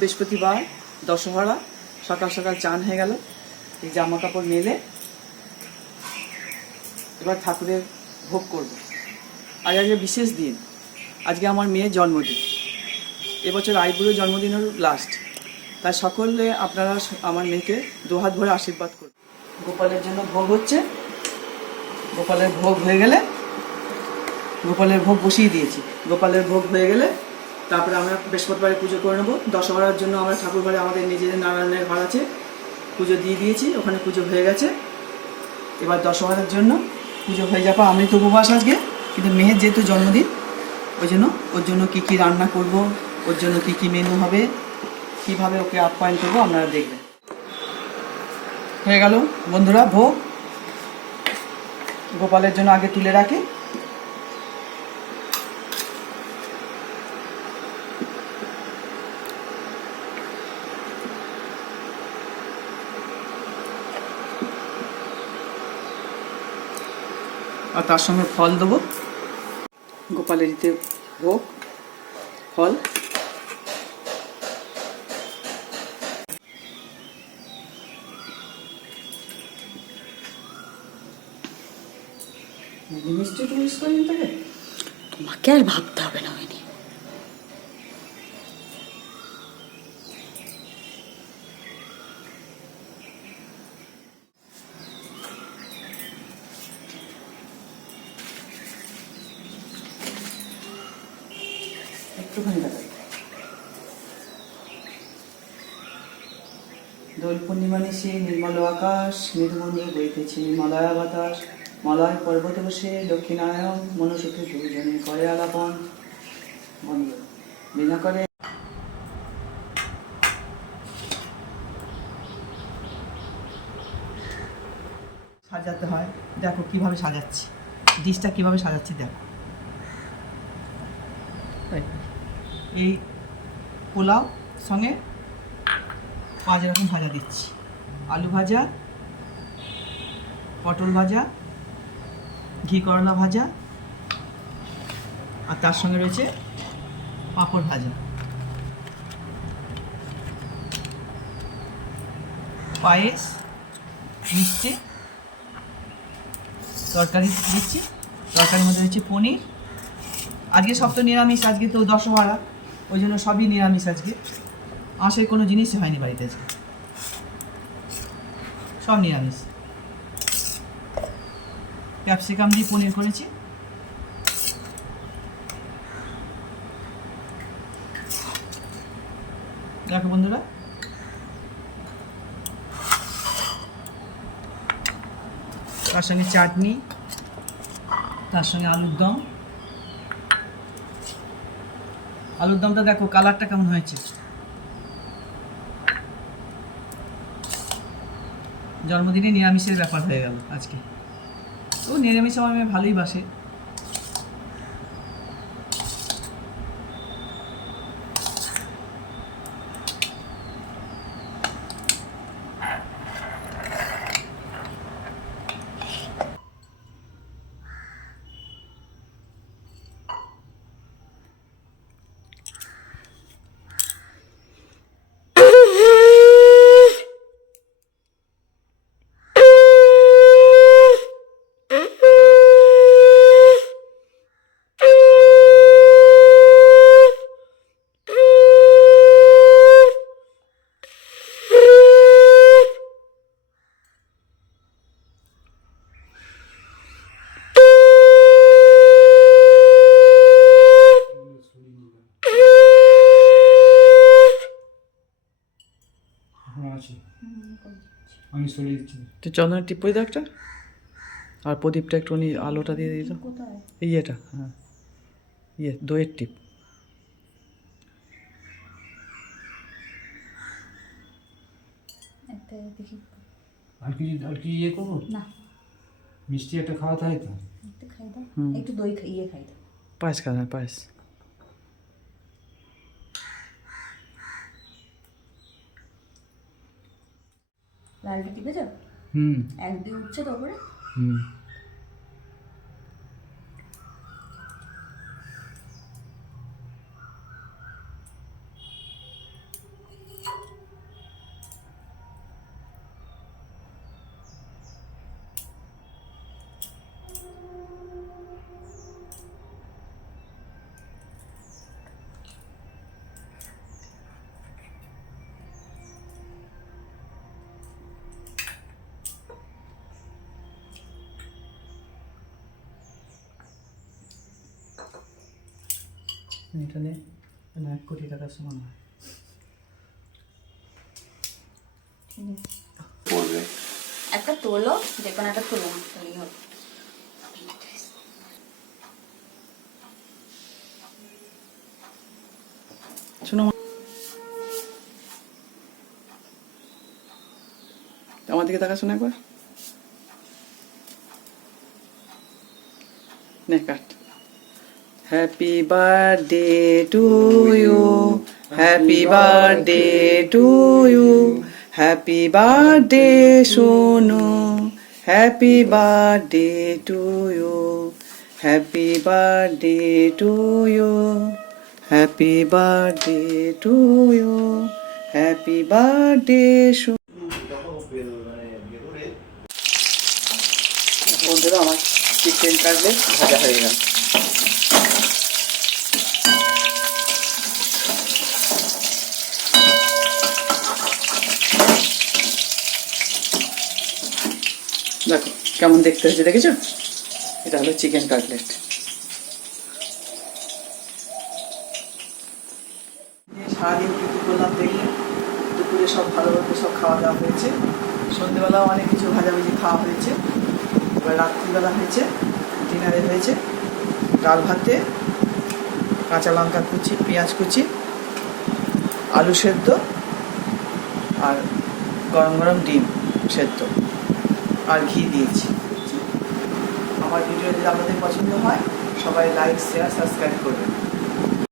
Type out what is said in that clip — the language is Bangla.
বৃহস্পতিবার, দশহরা, সকাল সকাল চান হয়ে গেল। এই জামা কাপড় মেলে, এবার ঠাকুরের ভোগ করব। আজ আজকে বিশেষ দিন। আজকে আমার মেয়ের জন্মদিন। এবছর আইবুড়ো জন্মদিনের লাস্ট তাই সকলে আপনারা আমার মেয়েকে দুহাত ভরে আশীর্বাদ করুন। গোপালের জন্য ভোগ হচ্ছে। গোপালের ভোগ হয়ে গেলে গোপালের ভোগ বসিয়ে দিয়েছি। গোপালের ভোগ হয়ে গেলে তারপরে আমরা বৃহস্পতিবারে পুজো করে নেব। দশহরার জন্য আমরা ঠাকুর ঘরে আমাদের নিজেদের নারায়ণের ঘর আছে, পুজো দিয়ে দিয়েছি, ওখানে পুজো হয়ে গেছে। এবার দশহরার জন্য পুজো হয়ে যাব আমি তো উপবাস আজকে, কিন্তু মেয়ের যেহেতু জন্মদিন, ওই জন্য ওর জন্য কী কী রান্না করব, ওর জন্য কী কী মেনু হবে, কীভাবে ওকে আপ্যায়ন করব আপনারা দেখবেন। হয়ে গেল। বন্ধুরা, ভোগ গোপালের জন্য আগে তুলে রাখি। আর তার সঙ্গে ফল দেবো। গোপালের দিতে ভোগ ফল। মিষ্টি তোমাকে আর ভাবতে একটুখানি দেখা দোল পূর্ণিমা নিশে নির্মল আকাশ নির্মন্দ বইতেছে নির্মলয়া বাতাস মলয় পর্বত বসে লক্ষ্মীনারায়ণ মনসুখে দুজনে করে আলাপন। বন্ধ, বিনা করে সাজাতে হয়। দেখো কীভাবে সাজাচ্ছি। ডিশটা কীভাবে সাজাচ্ছি দেখো। এই, পোলাও সঙ্গে পাঁচ রকম ভাজা দিচ্ছি। আলু ভাজা পটল ভাজা ঘি করলা ভাজা আর তার সঙ্গে রয়েছে পাঁপড় ভাজা। পায়েস মিষ্টি তরকারি দিচ্ছি। তরকারির মধ্যে রয়েছে পনির। আজকে সব তো নিরামিষ আজকে তো দশহরা। ওই জন্য সবই নিরামিষ আজকে। আঁশের কোনো জিনিসই হয়নি বাড়িতে আজকে। সব নিরামিষ। ক্যাপসিকাম দিয়ে পনির করেছি। দেখো বন্ধুরা। তার সঙ্গে চাটনি, তার সঙ্গে আলুর দম। আলুর দমটা দেখো, কালারটা কেমন হয়েছে? জন্মদিনে নিরামিষের ব্যাপার হয়ে গেল আজকে। ও নিরামিষ আমার মেয়ে ভালোই বাসে হ্যাঁ আছে। আমি সরিয়ে দিচ্ছি। তো চন্দনের টিপ পরে দাও একটা। আর প্রদীপটা একটুখানি আলোটা দিয়ে দিত এই এটা হ্যাঁ। ইয়ে দইয়ের টিপ। আর কি আর কি ইয়ে করব? না। মিষ্টি একটা খাওয়াতে হয় তো? একটু খাই দাও। একটু দই ইয়ে খাই দাও। পায়েস খাওয়া পায়েস। লালটা টিপে যাও হুম। এক দুই উঠছে তো ওপরে? হুম। এটা নিয়ে এক কোটি টাকার সমান হয়। একটা তোলো যে কোনো একটা তোলো হবে। শোনো আমার দিকে তাকা শোনো একবার। নে কাট। Happy birthday to you happy birthday to you happy birthday Sonu happy birthday to you happy birthday to you happy birthday to you happy birthday বন্ধুরা, আমার চিকেন কাটলেট ভাজা হয়ে গেল। দেখো, কেমন দেখতে হয়েছে, দেখেছ? এটা হলো চিকেন কাটলেট সারাদিন কি করলাম দেখলে দুপুরে সব ভালোভাবে সব খাওয়া দাওয়া হয়েছে। সন্ধ্যেবেলাও অনেক কিছু ভাজাভুজি খাওয়া হয়েছে। এবার রাত্রিবেলা হয়েছে ডিনারে হয়েছে ডাল ভাতে, কাঁচা লঙ্কা কুচি, পেঁয়াজ কুচি, আলু সেদ্ধ আর গরম গরম ডিম সেদ্ধ। আর ঘি দিয়েছি। আমার ভিডিও যদি আপনাদের পছন্দ হয় সবাই লাইক শেয়ার সাবস্ক্রাইব করবেন।